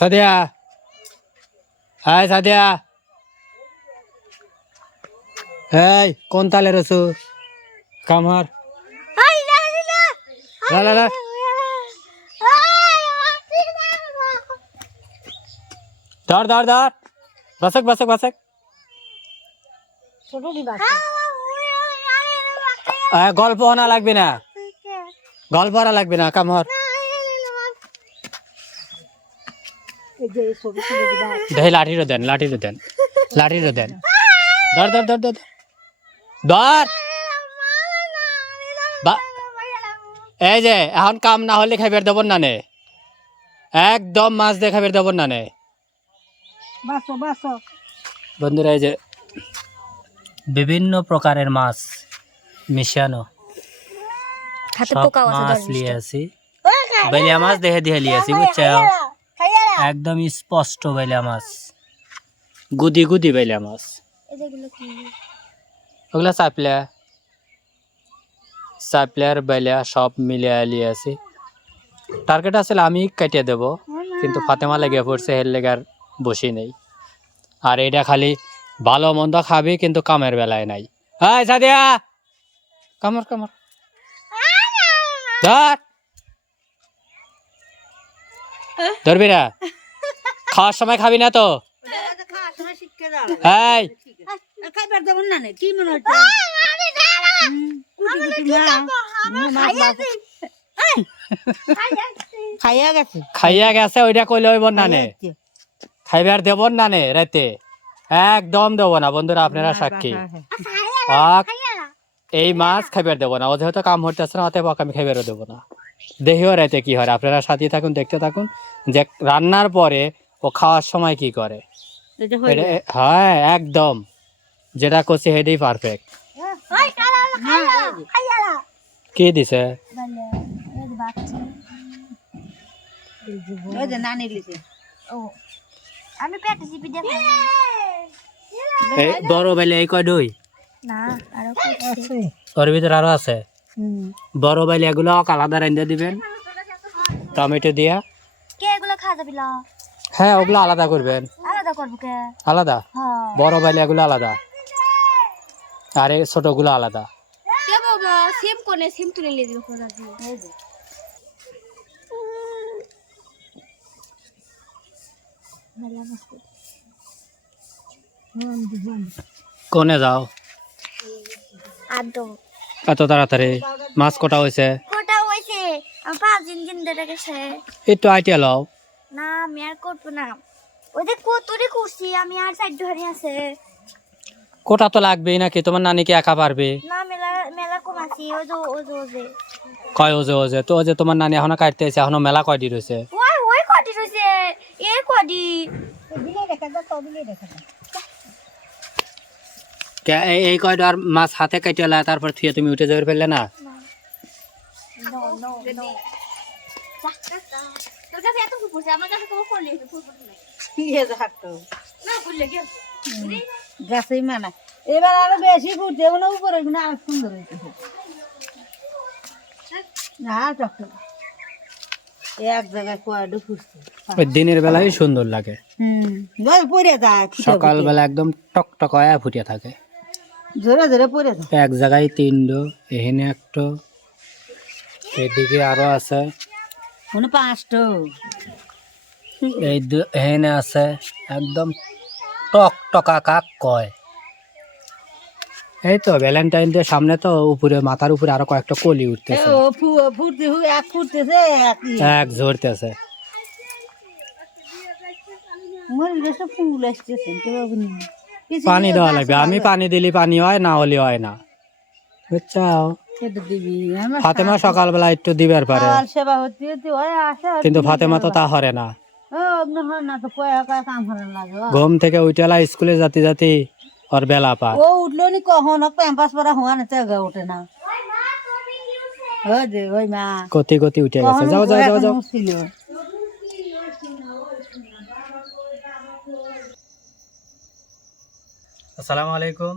Sadia, high Sadia, এই কোন তালে রসু কামর লা লা লা ধর ধর ধর বসক বসক বসক গল্প না লাগবে না, গল্প আর লাগবে না, কামর দেখি লাঠিরও দেন, লাঠিরও দেন, লাঠিরও দেন, ধর ধর ধর ধর ধর। এই যে এখন কাম না হলে খাইবার দেব না নে, একদম মাছ দিয়ে খাইবার দেব না নে বন্ধুরা। এই যে বিভিন্ন প্রকারের মাছ মিশানো মাছ লিয়ে আছি, বেলিয়া মাছ দেখে দিয়ে লিয়ে আছি বুঝছো, একদম স্পষ্ট বেলিয়া মাছ, গুদি গুদি বেলিয়া মাছ, ওগুলা চাপলা চাপলার বেলিয়া সব মিলিয়ে লিয়ে আছি। টার্গেট আসলে আমি কাটিয়ে দেব, কিন্তু ফাতেমা লেগে পড়ছে, হের লেগার বসি নেই। আর এটা খালি ভালো মন্দ খাবি, কিন্তু কামের বেলায় নাই। হাই সাদিয়া, কামর কামর ধর, ধরবি না, খাওয়ার সময় খাবি না তো। হাই খাইয়া গেছে, ওইটা কইলে হইব না নে, খাইবার দেব না নে রাতে, একদম দেব না বন্ধুরা, আপনারা সাক্ষী। এই মাছ খাইবার দেব না, ও যেহেতু কাম হইতেছে না, অতএব আমি খাইবারও দেবো না। দেহিও রাতে কি হয়, আপনারা সাথে থাকুন, দেখতে থাকুন যে রান্নার পরে ও খাওয়ার সময় কি করে। হ্যাঁ একদম যেটা করছে হেডেই পারফেক্ট। কি দিছে বড় বেলে এই কয় দই ওর ভিতরে আরো আছে, বড় বেলে এগুলো আলাদা রান্না দিবেন টমেটো দিয়া। হ্যাঁ ওগুলো আলাদা করবেন, আলাদা বড় বেলে এগুলো আলাদা, আর এই ছোট গুলো আলাদা। কোনে যাও এত তাড়াতাড়ি? মাছ কটা হয়েছে? একটু আইটিয়া লও না, আমি আর করবো না, ওই যে কতরি করছি আমি, আর সাইড ধরে আছে। কোটা তো লাগবেই নাকি, তোমার নানি কি একা পারবে? না, মেলা মেলা কম আছি, ওই যে ওজে কয় ওজে ওজে তো, ওজে তোমার নানি এখনো কাটতে আছে, এখনো মেলা কয়টি রয়েছে? ওই কটি রয়েছে, এই কটি এই কয়টা আর মাছ হাতে কাটিয়ে লা, তারপর থুয়ে তুমি উঠে যাবে ফেললে না? গাছেই মানা এবার আরো বেশি ফুটছে, মানে উপরে আরো সুন্দর হয়েছে। এক জায়গায় কয়ডু ফুটছে, দিনের বেলায় সুন্দর লাগে, পরে যায় সকাল বেলা একদম টকটক হয়ে ফুটিয়ে থাকে, জোরে জোরে পরে যায়। এক জায়গায় তিনডো, এখানে একটা, এদিকে আরো আছে, মানে পাঁচটা, এই এখানে আছে, একদম টক টকা কাক কয়। এই তো ভ্যালেন্টাইন ডে সামনে, তো উপরে মাথার উপরে আরো কয়েকটা কলি উঠতেছে, এক ফুটতেছে এক ঝরতেছে। ফুল আসতেছে, পানি দেওয়া লাগবে, আমি পানি দিলি পানি হয়, না হলে হয় না, বুঝছো? ফাতেমা সকালবেলা একটু দিবার পারে, সেবা হতে কিন্তু ফাতেমা তো তা হরে না, ঘুম থেকে উঠেলা স্কুলে যাতে যাতে ওর বেলা পা। ও উঠলো নি কখন, প্যাম্পাস পরা হওয়া না, তেগা ওঠে না, ওই মা কতি কতি উঠে গেছে। যাও যাও যাও যাও। আসসালামু আলাইকুম,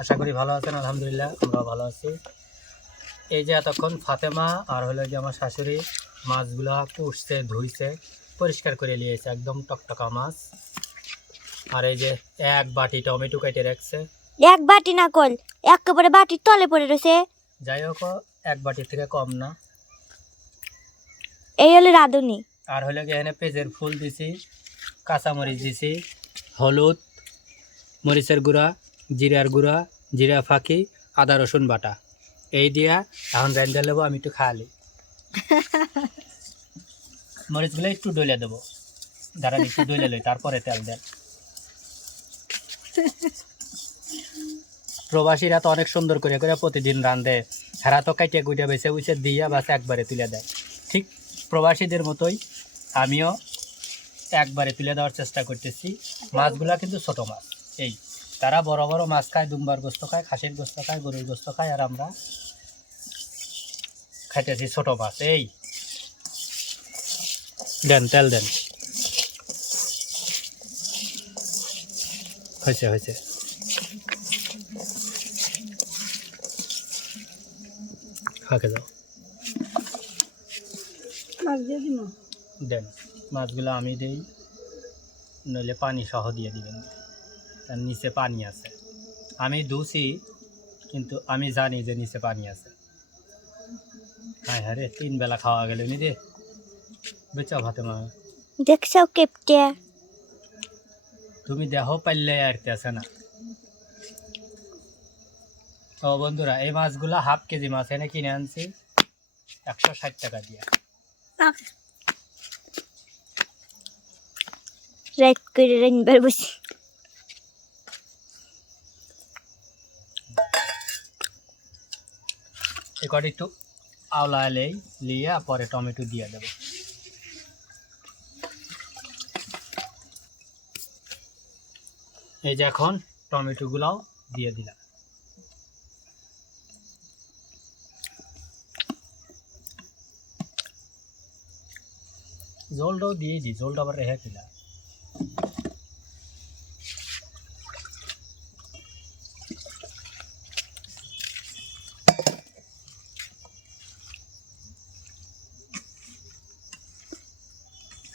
আশা করি ভালো আছেন। আলহামদুলিল্লাহ আমরা ভালো আছি। এই যে এতক্ষণ ফাতেমা আর হলো যে আমার শাশুড়ি মাছগুলো কুটছে ধুইছে, পরিষ্কার করে নিয়েছে, একদম টকটকা মাছ। আর এই যে এক বাটি টমেটো কেটে রাখছে। এক বাটি না কল, একেবারে বাটির তলে পড়ে রয়েছে। যাই হোক, এক বাটির থেকে কম না। এই হলো রাঁধুনি। আর হলো কি এখানে পেঁয়াজের ফুল দিছি, কাঁচামরিচ দিছি, হলুদ, মরিচের গুঁড়া, জিরার গুঁড়া, জিরা ফাঁকি, আদা রসুন বাটা, এই দিয়া এখন রান্না নেবো। আমি একটু খাওয়ালি মরিচগুলো একটু ডলে দেবো, দাঁড়ান একটু ডলে লই, তারপরে তেল দেন। প্রবাসীরা তো অনেক সুন্দর করে করে প্রতিদিন রান্ধে, হেরা তো কাটিয়া কুইটা বেছে উইছে দিয়া বাস একবারে তুলে দেয়। ঠিক প্রবাসীদের মতোই আমিও একবারে তুলে দেওয়ার চেষ্টা করতেছি। মাছগুলা কিন্তু ছোট মাছ, এই তারা বড় বড় মাছ খায়, দুম্বার গোস্ত খায়, খাসির গোস্ত খায়, গরুর গোস্ত খায়, আর আমরা খাইতেছি ছোট মাছ। এই দেন, তেল দেন। হয়েছে হয়েছে, খাকে যাও। মাছ দিয়ে দিন। দেন, মাছগুলো আমি দিই, নইলে পানি সহ দিয়ে দিবেন, তার নিচে পানি আছে। আমি ধুছি, কিন্তু আমি জানি যে নিচে পানি আছে। হ্যাঁ হ্যাঁ রে, 3 বেলা খাওয়া গেল নি রে। বেচাও ভাতে মা, দেখছো কেপটে? তুমি দেহ পাইলে আরতে আছে না। তো বন্ধুরা, এই মাছগুলা হাফ কেজি মাছ এনে কিনে আনছি 160 টাকা দিয়ে। রাইট করে রান্নার বসি। এবার একটু আওলা এলেই লিয়ে পরে টমেটো দিয়ে দেবো। এই যে এখন টমেটোগুলাও দিয়ে দিলাম। জলটাও দিয়ে দিই, জলটা আবার রেখে দিলাম।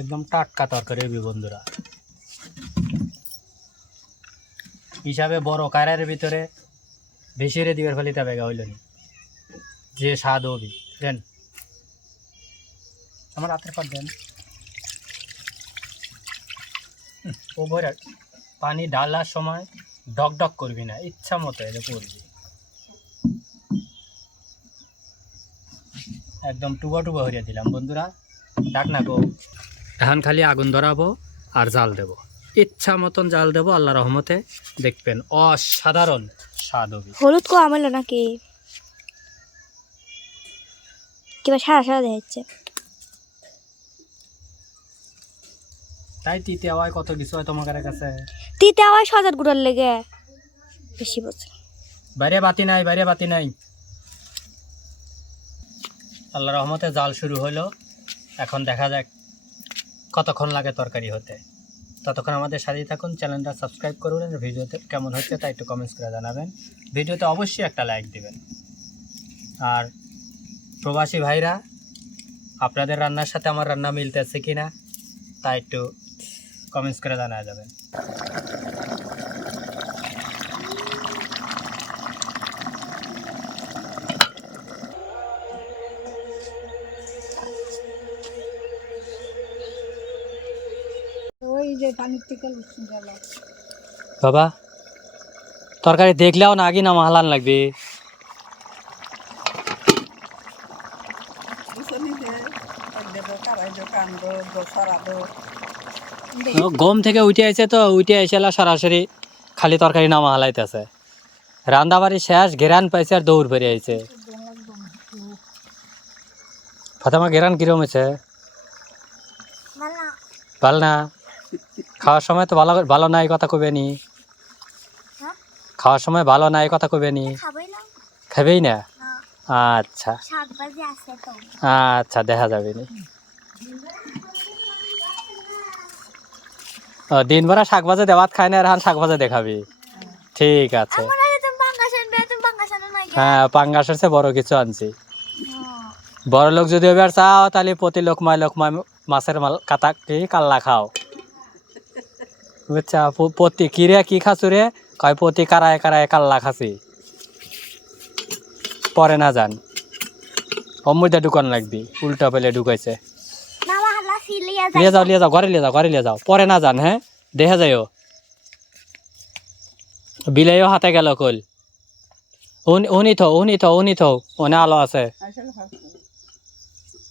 একদম টাটকা তরকারি হবে বন্ধুরা। হিসাবে বড় কারের ভিতরে বেশি রে দিবার ফলে তা বেগা হইল নি, যে স্বাদ হবি। দেন আমার হাতের পর দেন। ওপরে পানি ঢালার সময় ডক ডক করবি না, ইচ্ছা মতো এলে করবি, একদম টুবা টুবা হইয়া দিলাম বন্ধুরা। ডাক না গো, এখন খালি আগুন ধরাবো আর জাল দেব, ইচ্ছা মতন জাল দেবো। আল্লাহ রহমতে দেখবেন অসাধারণ স্বাদ হবে। হলুদ কম হলো নাকি? কিবা সারা সারা দেখাচ্ছে। তাই তিতে আওয়ায় কত কিছু হয় তোমাদের কাছে। তিতে আওয়াজ সজাত গুড়ার লেগে বেশি বছর। বাইরে বাতি নাই, বাইরে বাতি নাই। আল্লাহ রহমতে জাল শুরু হলো। এখন দেখা যাক কতক্ষণ লাগে তরকারি হতে। ততক্ষণ আমাদের সাথেই থাকুন, চ্যানেলটা সাবস্ক্রাইব করুন। ভিডিওতে কেমন হচ্ছে তা একটু কমেন্টস করে জানাবেন। ভিডিওতে অবশ্যই একটা লাইক দিবেন। আর প্রবাসী ভাইরা, আপনাদের রান্নার সাথে আমার রান্না মিলতেছে কিনা তা একটু কমেন্টস করে জানা যাবেন। ওই যে পানির থেকে লুচি গেল। বাবা, তরকারি দেখলেও না আগে না মাহালান লাগবে। গম থেকে উঠে আইছে তো, উঠে আইসে সরাসরি খালি তরকারি নামা হালাইতেছে। রান্না বাড়ি শেষ, ঘেরান পাইছে আর দৌড় বেরিয়ে আইছে। ফাতেমা, ঘেরান কিরম হয়েছে? ভাল না? খাওয়ার সময় তো ভালো ভালো নাই কথা কবে নি। খাওয়ার সময় ভালো নাই কথা কবে নি। খাবেই না? আচ্ছা আচ্ছা, দেখা যাবে নি। দিন ভরা শাক ভাজা দেওয়াত খায় না, আর হান শাক ভাজা দেখাবি। ঠিক আছে, হ্যাঁ পাঙ্গাস হচ্ছে বড় কিছু আনছি। বড় লোক যদি এবার চাও তাহলে প্রতি লোকমায় লোকমায় মাছের কাতা কি কাল্লা খাও বুঝছা পতি কিরে কি খাসু রে কয় পতি কারায় কারায় কাল্লা খাসি পরে না যান অমৃতা ঢুকান লাগবি উল্টা পেলে ঢুকাইছে মামা হালা সিলিয়া লিয়ে যাও ঘরে লিয়ে যাও পরে না যান হ্যাঁ দেখা যাইও বিলাইও হাতে গেল কল উনি থো ওনে আলো আছে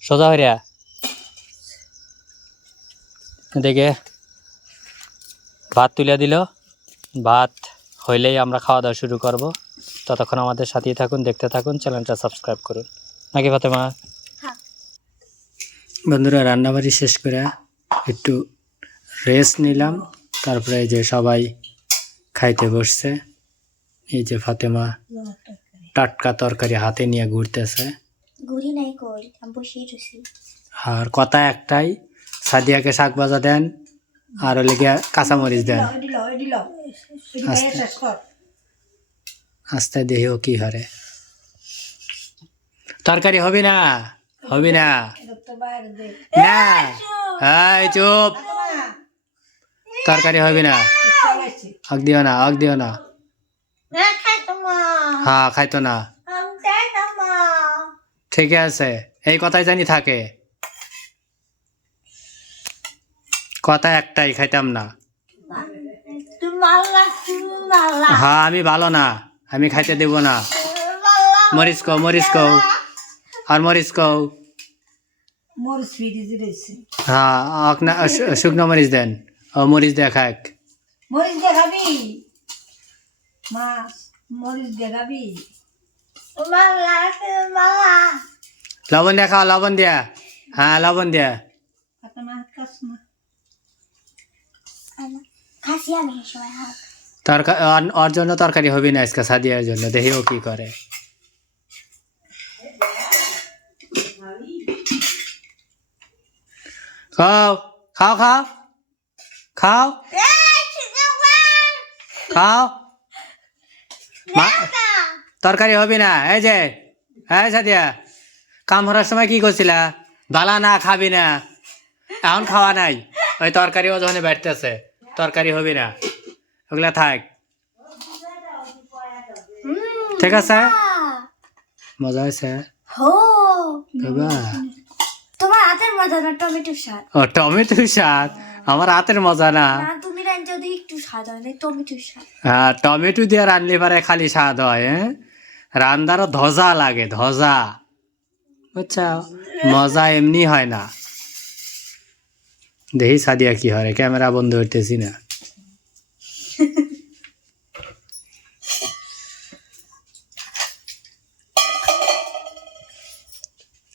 সোজা হইয়া দেখে ভাত তুলে দিল ভাত হইলেই আমরা খাওয়া দাওয়া শুরু করব ততক্ষণ আমাদের সাথেই থাকুন দেখতে থাকুন চ্যানেলটা সাবস্ক্রাইব করুন নাকি ফাতেমা হ্যাঁ। বন্ধুরা রান্নাবাড়ি শেষ করে একটু রেস্ট নিলাম তারপরে এই যে সবাই খাইতে বসছে এই যে ফাতেমা টাটকা তরকারি হাতে নিয়ে ঘুরতেছে ঘুরি নাই কই আমি বসেই রইছি আর কথা একটাই সাদিয়াকে শাক ভাজা দেন আর লেগে কাঁচামরিচ দেন আস্তে দেহিও কি হরে তরকারি হবে না না এই চুপ তরকারি হবে না আগ দিও না হ্যাঁ খাইতো না ঠিক আছে এই কথাই জানি থাকে কথা একটাই খাইতাম না হ্যাঁ আমি ভালো না আমি খাইতে দেব না মরিচ কও আর মরিচ কও হ্যাঁ শুকনো মরিচ দেন ও মরিচ দিয়ে খাক মরিচ দেখাবি মাছ মরিচ দেখাবি লবণ দিয়া খাও লবণ দিয়া হ্যাঁ লবণ দিয়া খাসি আমি সময় হাত তরকারি ওর জন্য তরকারি হবে না আজকে সাদিয়ার জন্য দেখি ও কি করে খাও খাও খাও খাও খাও তরকারি হবে না এই যে হ্যাঁ সাদিয়া কাম করার সময় কি করছিলা বালা না খাবি না এখন খাওয়া নাই ওই তরকারি ও যখন বেড়তেছে তরকারি হবে না ওগুলা থাক ঠিক আছে মজা হয়েছে হো বাবা তোমার হাতের মজা না টমেটো স্বাদ ও টমেটো স্বাদ আমার হাতের মজা না না তুমি রান যদি একটু স্বাদ হয় না টমেটো স্বাদ হ্যাঁ টমেটো দিয়ে রান্নলে পারে খালি স্বাদ হয় হ্যাঁ রান্নারও ধজা লাগে ধজা বুঝছা মজা এমনি হয় না দেখি সাদিয়া কি হয় ক্যামেরা বন্ধ হইতেছি না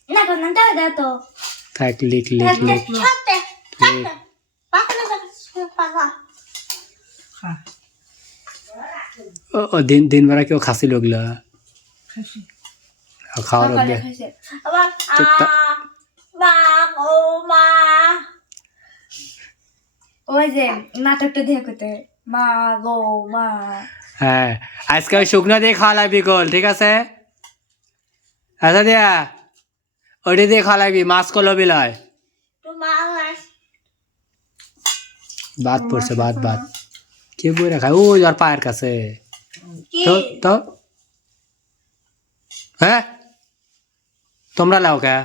না কোন না দাও দাও তো থাক লিখ ছাতে পাকনা পাকা ও দিন বেলা কেউ খাসি লোকলা খাওয়ার অভ্যাস আবার মা ও মা ওই যে নাটকটা দেখতে মা গো মা হ্যাঁ আজকে ওই শুকনো দিয়ে খাওয়া লাগবি গোল ঠিক আছে আচ্ছা দিয়া ওইটা দিয়ে খাওয়া লাগবি মাছ কলো বিলায় ভাত পড়ছে ভাত কে বই রাখা ও আর পায়ের কাছে তো হ্যাঁ তোমরা লাও কে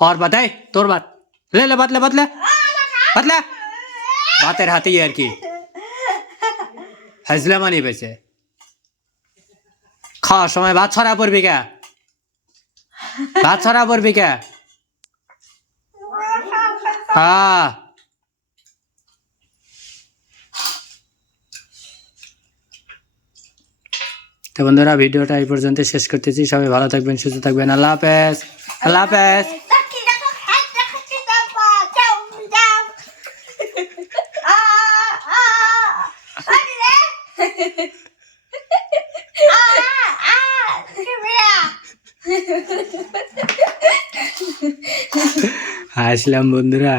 और बताए তোর ভাত ले ভাত ভাতের হাতেই আর কি হাজলামানি বেছে খাওয়ার সময় ভাত ছড়া পড়বি কে হ্যাঁ তো বন্ধুরা ভিডিওটা এই পর্যন্ত শেষ করতেছি সবাই ভালো থাকবেন সুস্থ থাকবেন আল্লাহ হাফেজ আসলাম বন্ধুরা।